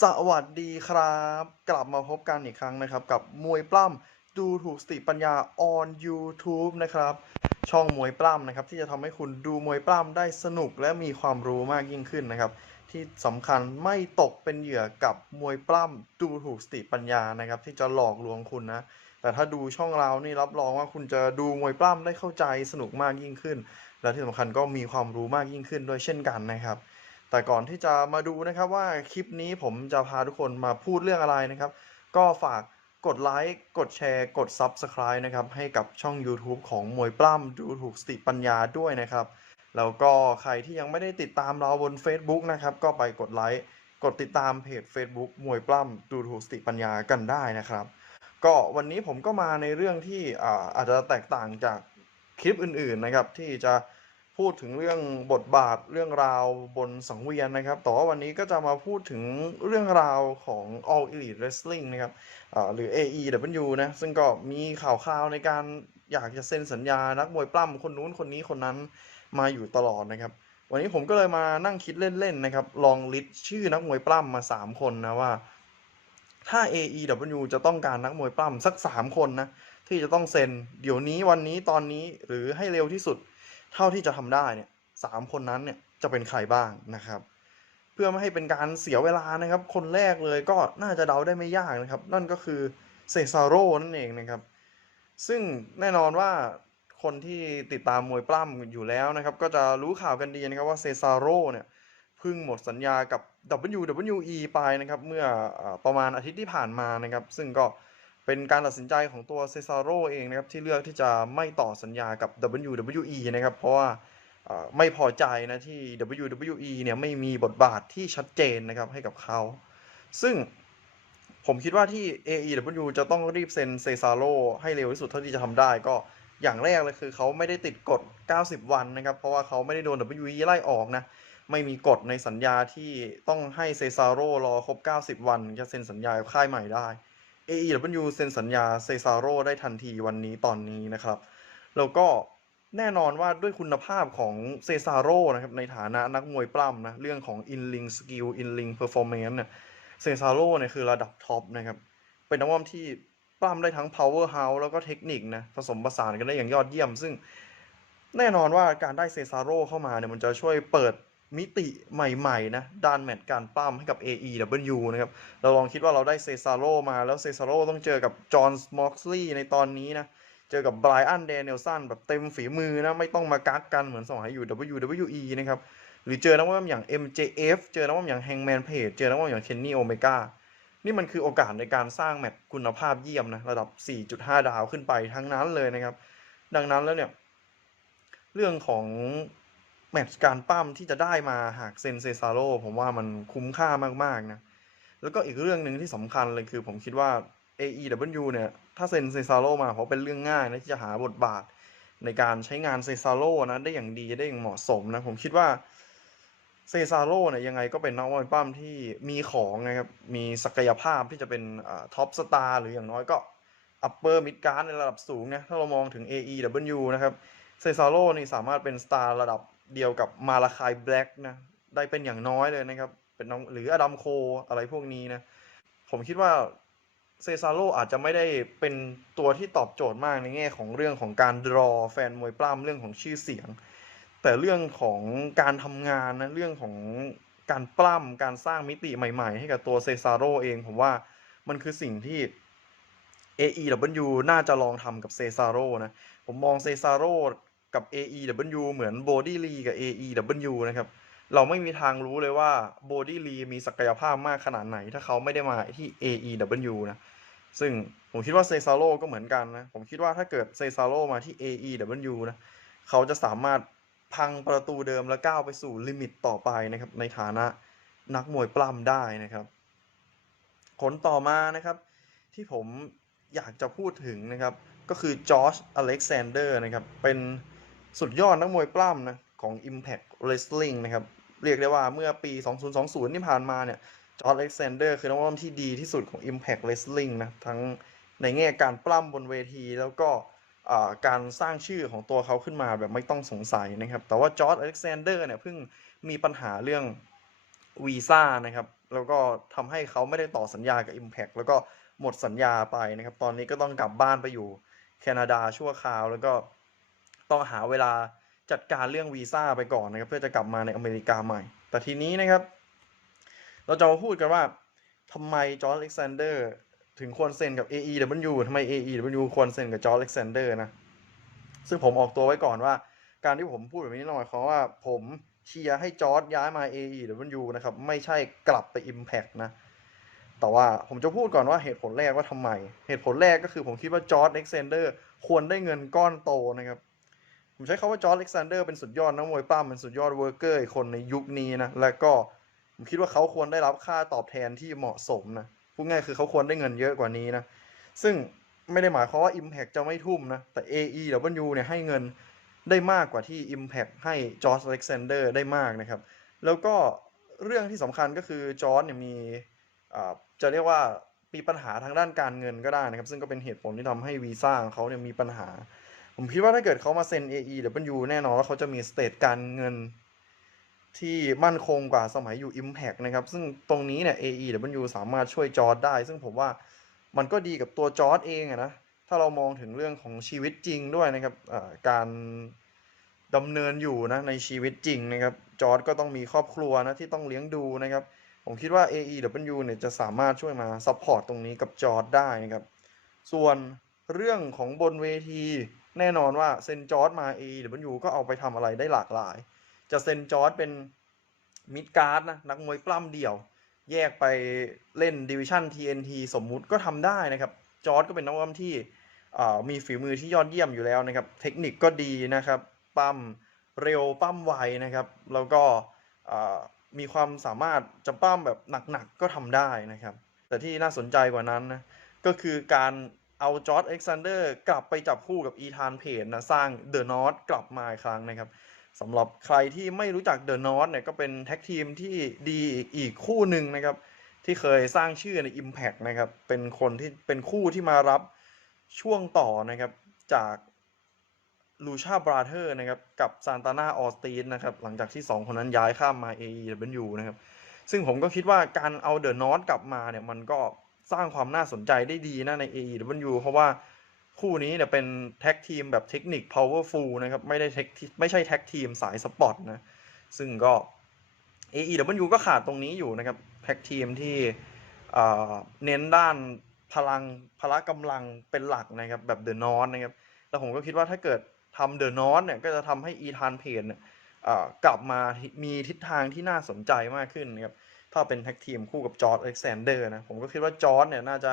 สวัสดีครับ กลับมาพบกันอีกครั้งนะครับ กับมวยปล้ำดูถูกสติปัญญา on YouTube นะครับ ช่องมวยปล้ำนะครับ ที่จะทำให้คุณดูมวยปล้ำได้สนุกและมีความรู้มากยิ่งขึ้นนะครับ ที่สำคัญไม่ตกเป็นเหยื่อกับมวยปล้ำดูถูกสติปัญญานะครับ ที่จะหลอกลวงคุณนะ แต่ถ้าดูช่องเรานี่รับรองว่าคุณจะดูมวยปล้ำได้เข้าใจสนุกมากยิ่งขึ้น และที่สำคัญก็มีความรู้มากยิ่งขึ้นด้วยเช่นกันนะครับ แต่ก่อนที่จะมาดูนะครับว่าคลิปนี้ผมจะพาทุกคนมาพูดเรื่องอะไรนะครับ ก็ฝากกดไลค์กดแชร์กด Subscribe นะครับให้กับช่อง YouTube ของมวยปล้ำดูถูกสติปัญญาด้วยนะครับ แล้วก็ใครที่ยังไม่ได้ติดตามเราบน Facebook นะครับ ก็ไปกดไลค์กดติดตามเพจ Facebook มวยปล้ำดูถูกสติปัญญากันได้นะครับ ก็วันนี้ผมก็มาในเรื่องที่อาอาจจะแตกต่างจากคลิปอื่นๆนะครับที่จะ พูดถึงเรื่องบทบาทเรื่องราวบนสังเวียนนะครับ แต่ว่าวันนี้ก็จะมาพูดถึงเรื่องราวของ All Elite Wrestling นะครับหรือ AEW นะ ซึ่งก็มีข่าวคราวในการอยากจะเซ็นสัญญา นักมวยปล้ำคนนู้นคนนี้คนนั้นมาอยู่ตลอดนะครับ วันนี้ผมก็เลยมานั่งคิดเล่น ๆ นะครับ ลองลิสต์ชื่อนักมวยปล้ำมา 3 คนนะว่า ถ้า AEW จะต้องการนักมวยปล้ำสัก 3 คนนะที่จะต้องเซ็นเดี๋ยวนี้วันนี้ตอนนี้หรือให้เร็วที่สุด เท่าที่จะทำได้เนี่ยสามคนนั้นเนี่ยจะเป็นใครบ้างนะครับ เพื่อไม่ให้เป็นการเสียเวลานะครับ คนแรกเลยก็น่าจะเดาได้ไม่ยากนะครับ นั่นก็คือเซซาโร่นั่นเองนะครับ ซึ่งแน่นอนว่าคนที่ติดตามมวยปล้ำอยู่แล้วนะครับ ก็จะรู้ข่าวกันดีนะครับว่าเซซาโร่เนี่ยเพิ่งหมดสัญญากับ WWE ไปนะครับ เมื่อประมาณอาทิตย์ที่ผ่านมานะครับ ซึ่งก็ เป็นการตัดสินใจของตัวเซซาโรเองนะครับที่เลือกที่จะไม่ต่อสัญญากับ WWE นะครับเพราะว่าไม่พอใจนะที่ WWE เนี่ยไม่มีบทบาทที่ชัดเจนนะครับให้กับเขา ซึ่งผมคิดว่าที่ AEW จะต้องรีบเซ็นเซซาโรให้เร็วที่สุดเท่าที่จะทำได้ก็อย่างแรกเลยคือเขาไม่ได้ติดกฎ 90 วันนะครับ เพราะว่าเขาไม่ได้โดน WWE ไล่ออกนะ ไม่มีกฎในสัญญาที่ต้องให้เซซาโรรอครบ 90 วันจะเซ็นสัญญากับค่ายใหม่ได้ AEW เซ็นสัญญาเซซาโร่ได้ทันทีวันนี้ตอนนี้นะครับ แล้วก็แน่นอนว่าด้วยคุณภาพของเซซาโร่นะครับในฐานะนักมวยปล้ำนะเรื่องของ in ring skill in ring performance เนี่ยเซซาโร่เนี่ยคือระดับท็อปนะครับเป็นนักมวยที่ปล้ำได้ทั้ง power house แล้วก็เทคนิคนะผสมผสานกันได้อย่างยอดเยี่ยม ซึ่งแน่นอนว่าการได้เซซาโร่เข้ามาเนี่ยมันจะช่วยเปิด มิติใหม่ๆนะด้านแมตช์การปล้ำให้กับ AEW นะครับ เราลองคิดว่าเราได้เซซาโรมาแล้วเซซาโรต้องเจอกับจอห์นสมอกลีย์ในตอนนี้นะเจอกับไบรอันเดนิเอลสันแบบเต็มฝีมือนะ ไม่ต้องมากักกันเหมือนสมัยอยู่ WWE นะครับ หรือเจอนักมวยอย่าง MJF เจอนักมวยอย่าง Hangman Page เจอนักมวยอย่าง Kenny Omega นี่มันคือโอกาสในการสร้างแมตช์คุณภาพเยี่ยมนะระดับ 4.5 ดาวขึ้นไปทั้งนั้นเลยนะครับ ดังนั้นแล้วเนี่ยเรื่องของ แมตช์การปั้มที่จะได้มาหากเซนเซซาโร่ผมว่ามันคุ้มค่ามากๆนะ แล้วก็อีกเรื่องหนึ่งที่สำคัญเลยคือผมคิดว่า AEW เนี่ย ถ้าเซนเซซาโร่มาเพราะเป็นเรื่องง่ายนะที่จะหาบทบาทในการใช้งานเซซาโร่นะได้อย่างดีได้อย่างเหมาะสมนะ ผมคิดว่าเซซาโร่เนี่ยยังไงก็เป็นนักมวยปั้มที่มีของนะครับ มีศักยภาพที่จะเป็นท็อปสตาร์หรืออย่างน้อยก็อัปเปอร์มิดการ์ในระดับสูงนะถ้าเรามองถึง AEW นะครับเซซาโร่นี่สามารถเป็นสตาร์ระดับ เดียวกับมาลาคายแบล็กนะ ได้เป็นอย่างน้อยเลยนะครับ เป็นน้องหรืออดัมโคอะไรพวกนี้นะ ผมคิดว่าเซซาโ o อาจจะไม่ได้เป็นตัวที่ตอบโจทย์มากในแง่ของเรื่องของการดรอแฟนมวยปล้ำเรื่องของชื่อเสียง แต่เรื่องของการทำงานนะเรื่องของการปล้ำการสร้างมิติใหม่ๆ ให้กับตัวเซซาโ o เองผมว่ามันคือสิ่งที่ AEW น่าจะลองทำกับเซซาโ o นะ ผมมองเซซาโ o กับ AEW เหมือนโบดี้ลีกับ AEW นะครับ เราไม่มีทางรู้เลยว่าโบดี้ลีมีศักยภาพมากขนาดไหน ถ้าเขาไม่ได้มาที่ AEW นะ ซึ่งผมคิดว่าเซซาโ o ก็เหมือนกันนะ ผมคิดว่าถ้าเกิดเซซาโ o มาที่ AEW นะ เขาจะสามารถพังประตูเดิมและก้าวไปสู่ลิมิตต่อไปนะครับ ในฐานะนักมวยปล้ำได้นะครับคนต่อมานะครับ ที่ผมอยากจะพูดถึงนะครับ ก็คือจอร์จอเล็กซานเดอร์นะครับ เป็น สุดยอดนักมวยปล้ำนะของ Impact Wrestling นะครับ เรียกได้ว่าเมื่อปี 2020 ที่ผ่านมาเนี่ยจอร์จอเล็กซานเดอร์คือนักมวยปล้ำที่ดีที่สุดของ Impact Wrestling นะทั้งในแง่การปล้ำบนเวทีแล้วก็การสร้างชื่อของตัวเขาขึ้นมาแบบไม่ต้องสงสัยนะครับ แต่ว่าจอร์จอเล็กซานเดอร์เนี่ยเพิ่งมีปัญหาเรื่องวีซ่านะครับ แล้วก็ทำให้เขาไม่ได้ต่อสัญญากับ Impact แล้วก็หมดสัญญาไปนะครับ ตอนนี้ก็ต้องกลับบ้านไปอยู่แคนาดาชั่วคราว แล้วก็ ต้องหาเวลาจัดการเรื่องวีซ่าไปก่อนนะครับ เพื่อจะกลับมาในอเมริกาใหม่ แต่ทีนี้นะครับ เราจะมาพูดกันว่าทำไมจอร์จอเล็กซานเดอร์ถึงควรเซ็นกับ AEW ทำไม AEW ควรเซ็นกับจอร์จอเล็กซานเดอร์นะ ซึ่งผมออกตัวไว้ก่อนว่า การที่ผมพูดแบบนี้หน่อยเพราะว่าผมเชียร์ให้จอร์ดย้ายมา AEW นะครับ ไม่ใช่กลับไป Impact นะ แต่ว่าผมจะพูดก่อนว่าเหตุผลแรกว่าทำไม เหตุผลแรกก็คือผมคิดว่าจอร์ดเล็กซานเดอร์ควรได้เงินก้อนโตนะครับ ผมใช้คาว่าจอร์ดเล็กซานเดอร์เป็นสุดยอดนักมวยปล้ำเป็นสุดยอดเวิร์กเกอร์อีกคนในยุคนี้นะ และก็ผมคิดว่าเขาควรได้รับค่าตอบแทนที่เหมาะสมนะพูดง่ายคือเขาควรได้เงินเยอะกว่านี้นะ ซึ่งไม่ได้หมายความว่า Impact จะไม่ทุ่มนะ แต่ AEW เนี่ยให้เงินได้มากกว่าที่ Impact ให้จอร์จอเล็กซานเดอร์ได้มากนะครับ แล้วก็เรื่องที่สำคัญก็คือจอร์จเนี่ยมีอ่าจะเรียกว่ามีปัญหาทางด้านการเงินก็ได้นะครับ ซึ่งก็เป็นเหตุผลที่ทำให้วีซ่าของเขาเนี่ยมีปัญหา ผมคิดว่าถ้าเกิดเขามาเซ็น AEW แน่นอนว่าเขาจะมีสเตทการเงินที่มั่นคงกว่าสมัยอยู่ Impact นะครับ ซึ่งตรงนี้เนี่ย AEW สามารถช่วยจอร์ดได้ ซึ่งผมว่ามันก็ดีกับตัวจอร์ดเองนะ ถ้าเรามองถึงเรื่องของชีวิตจริงด้วยนะครับการดำเนินอยู่นะในชีวิตจริงนะครับ จอร์ดก็ต้องมีครอบครัวนะที่ต้องเลี้ยงดูนะครับ ผมคิดว่า AEW เนี่ยจะสามารถช่วยมาซัพพอร์ตตรงนี้กับจอร์ดได้นะครับ ส่วนเรื่องของบนเวที แน่นอนว่าเซนจอร์ดมา AEW ก็เอาไปทำอะไรได้หลากหลาย จะเซนจอร์ดเป็นมิดการ์ดนะ นักมวยปล้ำเดี่ยว แยกไปเล่นดิวิชั่น TNT สมมุติก็ทำได้นะครับ จอร์ดก็เป็นนักมวยปล้ำที่มีฝีมือที่ยอดเยี่ยมอยู่แล้วนะครับ เทคนิคก็ดีนะครับ ปั้มเร็วปั้มไวนะครับ แล้วก็มีความสามารถจะปั้มแบบหนักๆก็ทำได้นะครับ แต่ที่น่าสนใจกว่านั้นนะก็คือการ เอาจอร์ดเอ็กซานเดอร์กลับไปจับคู่กับอีธานเพจนะสร้างเดอะนอตกลับมาอีกครั้งนะครับสำหรับใครที่ไม่รู้จักเดอะนอตเนี่ยก็เป็นแท็กทีมที่ดีอีกคู่หนึ่งนะครับ ที่เคยสร้างชื่อใน Impact นะครับ เป็นคนที่เป็นคู่ที่มารับช่วงต่อนะครับ จากลูชาบราเธอร์นะครับ กับซานตานาออสตีนนะครับ หลังจากที่ 2 คนนั้นย้ายข้ามมา AEW นะครับ ซึ่งผมก็คิดว่าการเอาเดอะนอตกลับมาเนี่ยมันก็ สร้างความน่าสนใจได้ดีนะใน AEW เพราะว่าคู่นี้เนี่ยเป็นแท็กทีมแบบเทคนิค powerful นะครับ ไม่ได้เทคไม่ใช่แท็กทีมสายสปอร์ตนะ ซึ่งก็ AEW ก็ขาดตรงนี้อยู่นะครับแท็กทีมที่เน้นด้านพลังพละกำลังเป็นหลักนะครับ แบบเดอะนอตนะครับ แล้วผมก็คิดว่าถ้าเกิดทำเดอะนอตเนี่ย ก็จะทำให้อีธานเพนกลับมามีทิศทางที่น่าสนใจมากขึ้นนะครับ ถ้าเป็นแท็กทีมคู่กับจอร์ดอเล็กซานเดอร์นะ ผมก็คิดว่าจอร์ดเนี่ยน่าจะ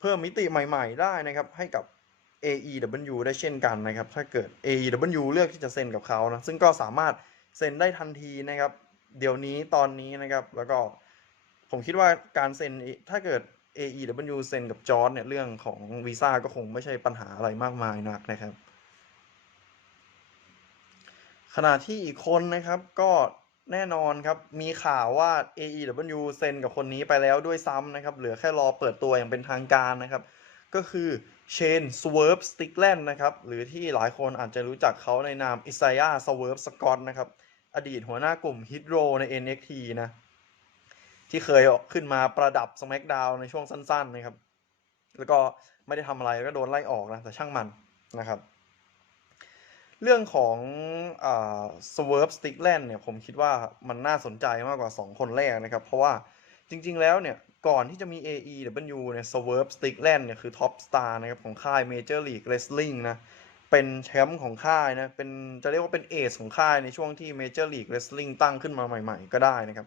เพิ่มมิติใหม่ๆ ได้นะครับให้กับ AEW ได้เช่นกันนะครับ ถ้าเกิด AEW เลือกที่จะเซ็นกับเขานะ ซึ่งก็สามารถเซ็นได้ทันทีนะครับ เดี๋ยวนี้ตอนนี้นะครับ แล้วก็ผมคิดว่าการเซ็นถ้าเกิด AEW เซ็นกับจอร์ดเนี่ยเรื่องของวีซ่าก็คงไม่ใช่ปัญหาอะไรมากมายนักนะครับ ขณะที่อีกคนนะครับก็ แน่นอนครับ มีข่าวว่า AEW เซ็นกับคนนี้ไปแล้วด้วยซ้ำนะครับ เหลือแค่รอเปิดตัวอย่างเป็นทางการนะครับ ก็คือเชนสเวิร์ฟสติกแลนด์นะครับ หรือที่หลายคนอาจจะรู้จักเขาในนามอิซายาสเวิร์ฟสกอตนะครับ อดีตหัวหน้ากลุ่มฮิตโรใน NXT นะ ที่เคยขึ้นมาประดับ SmackDown ในช่วงสั้นๆนะครับ แล้วก็ไม่ได้ทำอะไรก็โดนไล่ออกนะ แต่ช่างมันนะครับ เรื่องของอ่า Swerve Strickland เนี่ยผมคิดว่ามันน่าสนใจมากกว่า 2 คนแรกนะครับ เพราะว่าจริง ๆ แล้วเนี่ยก่อนที่จะมี AEW เนี่ย Swerve Strickland เนี่ยคือท็อปสตาร์นะครับ ของค่าย Major League Wrestling นะเป็นแชมป์ของค่ายนะเป็นจะเรียกว่าเป็นเอสของค่ายในช่วงที่ Major League Wrestling ตั้งขึ้นมาใหม่ๆ ก็ได้นะครับ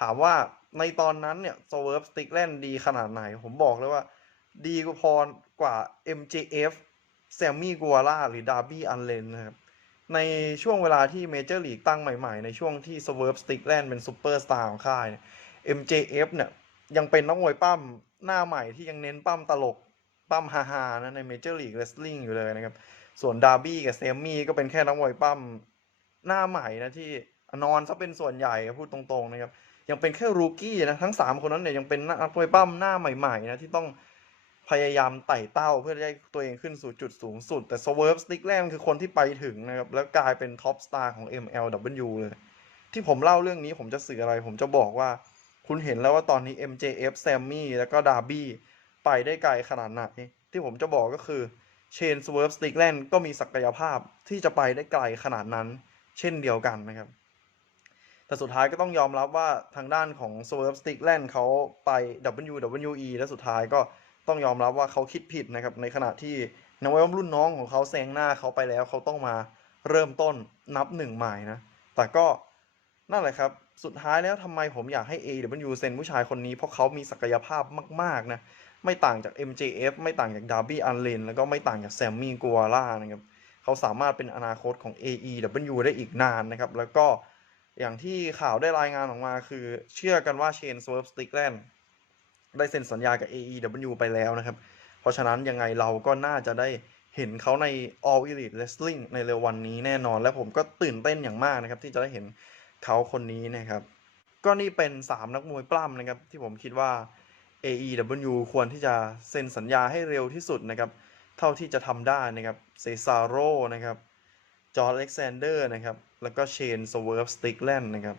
ถามว่าในตอนนั้นเนี่ย Swerve Strickland ดีขนาดไหน ผมบอกเลยว่า ดีกว่าพอกว่า MJF แซมมี่กัวล่าหรือดาร์บี้อันเลนนะครับ ในช่วงเวลาที่เมเจอร์ลีกตั้งใหม่ๆ ในช่วงที่ Swerve Strickland เป็นซูเปอร์สตาร์ของค่ายเนี่ย MJF เนี่ยยังเป็นนักมวยปั้มหน้าใหม่ที่ยังเน้นปั้มตลกปั้มฮาๆนะในเมเจอร์ลีกเรสลิงอยู่เลยนะครับ ส่วนดาร์บี้กับแซมมี่ก็เป็นแค่นักมวยปั้มหน้าใหม่นะที่นอนซะเป็นส่วนใหญ่พูดตรงๆนะครับยังเป็นแค่รูกี้นะทั้ง 3 คนนั้นเนี่ยยังเป็นนักมวยปั้มหน้าใหม่ๆนะที่ต้อง พยายามไต่เต้าเพื่อจะให้ตัวเองขึ้นสู่จุดสูงสุด แต่ Swerve Strickland คือคนที่ไปถึงนะครับ แล้วกลายเป็นท็อปสตาร์ของ MLW เลย ที่ผมเล่าเรื่องนี้ผมจะสื่ออะไร ผมจะบอกว่า คุณเห็นแล้วว่าตอนนี้ MJF แซมมี่แล้วก็ดาร์บี้ไปได้ไกลขนาดไหนที่ผมจะบอกก็คือเชนสเวิร์ฟสติกแลนด์ก็มีศักยภาพที่จะไปได้ไกลขนาดนั้น เช่นเดียวกันนะครับ แต่สุดท้ายก็ต้องยอมรับว่าทางด้านของ Swerve Strickland เขาไป WWE และสุดท้ายก็ ต้องยอมรับว่าเขาคิดผิดนะครับในขณะที่นักมวยรุ่นน้องของเขาแซงหน้าเขาไปแล้วเขาต้องมาเริ่มต้นนับหนึ่งใหม่นะแต่ก็นั่นแหละครับสุดท้ายแล้วทำไมผมอยากให้ AW เซ็นผู้ชายคนนี้เพราะเขามีศักยภาพมากๆนะไม่ต่างจาก MJF ไม่ต่างจาก Darby Allin แล้วก็ไม่ต่างจาก Sammy Guevara นะครับเขาสามารถเป็นอนาคตของ AEW ได้อีกนานนะครับแล้วก็อย่างที่ข่าวได้รายงานออกมาคือเชื่อกันว่าเชนสเวิร์ฟสติกแลนด์ ได้เซ็นสัญญากับ AEW ไปแล้วนะครับ เพราะฉะนั้นยังไงเราก็น่าจะได้เห็นเขาใน All Elite Wrestling ในเร็ววันนี้แน่นอน และผมก็ตื่นเต้นอย่างมากนะครับ ที่จะได้เห็นเขาคนนี้นะครับ ก็นี่เป็น 3 นักมวยปล้ำนะครับ ที่ผมคิดว่า AEW ควรที่จะเซ็นสัญญาให้เร็วที่สุดนะครับ เท่าที่จะทำได้นะครับเซซาโรนะครับจอร์จอเล็กซานเดอร์นะครับ แล้วก็เชนสเวิร์ฟสติกแลนด์นะครับ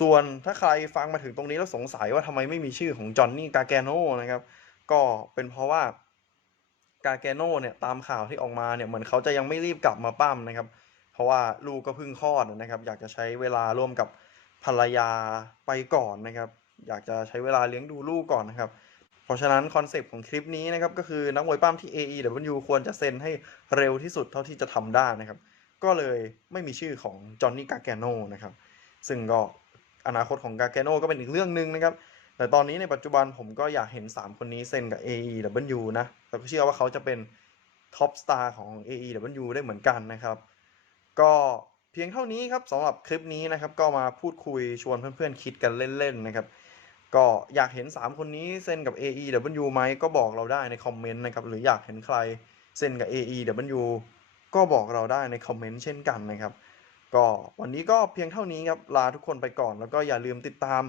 ส่วนถ้าใครฟังมาถึงตรงนี้แล้วสงสัยว่าทำไมไม่มีชื่อของจอห์นนี่กาแกโนนะครับ ก็เป็นเพราะว่ากาแกโนเนี่ยตามข่าวที่ออกมาเนี่ยเหมือนเขาจะยังไม่รีบกลับมาปั้มนะครับ เพราะว่าลูกก็เพิ่งคลอดนะครับ อยากจะใช้เวลาร่วมกับภรรยาไปก่อนนะครับ อยากจะใช้เวลาเลี้ยงดูลูกก่อนนะครับ เพราะฉะนั้นคอนเซปต์ของคลิปนี้นะครับก็คือนักมวยปั้มที่ AEW ควรจะเซ็นให้เร็วที่สุดเท่าที่จะทำได้นะครับ ก็เลยไม่มีชื่อของจอห์นนี่กาแกโนนะครับ ซึ่งก็ อนาคตของกาแกโนก็เป็นอีกเรื่องหนึ่งนะครับ แต่ตอนนี้ในปัจจุบันผมก็อยากเห็น 3 คนนี้เซ็นกับ AEW นะแล้วก็เชื่อว่าเขาจะเป็นท็อปสตาร์ของ AEW ได้เหมือนกันนะครับ ก็เพียงเท่านี้ครับสำหรับคลิปนี้นะครับ ก็มาพูดคุยชวนเพื่อนๆคิดกันเล่นๆนะครับก็อยากเห็น 3 คนนี้เซ็นกับ AEW ไหมก็บอกเราได้ในคอมเมนต์นะครับ หรืออยากเห็นใครเซ็นกับ AEW ก็บอกเราได้ในคอมเมนต์เช่นกันนะครับ ก็วันนี้ก็เพียงเท่านี้ครับ ลาทุกคนไปก่อน แล้วก็อย่าลืมติดตาม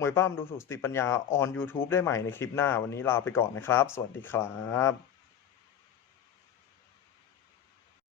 มวยป้ามดูสุสติปัญญา on YouTube ได้ใหม่ในคลิปหน้า วันนี้ลาไปก่อนนะครับ สวัสดีครับ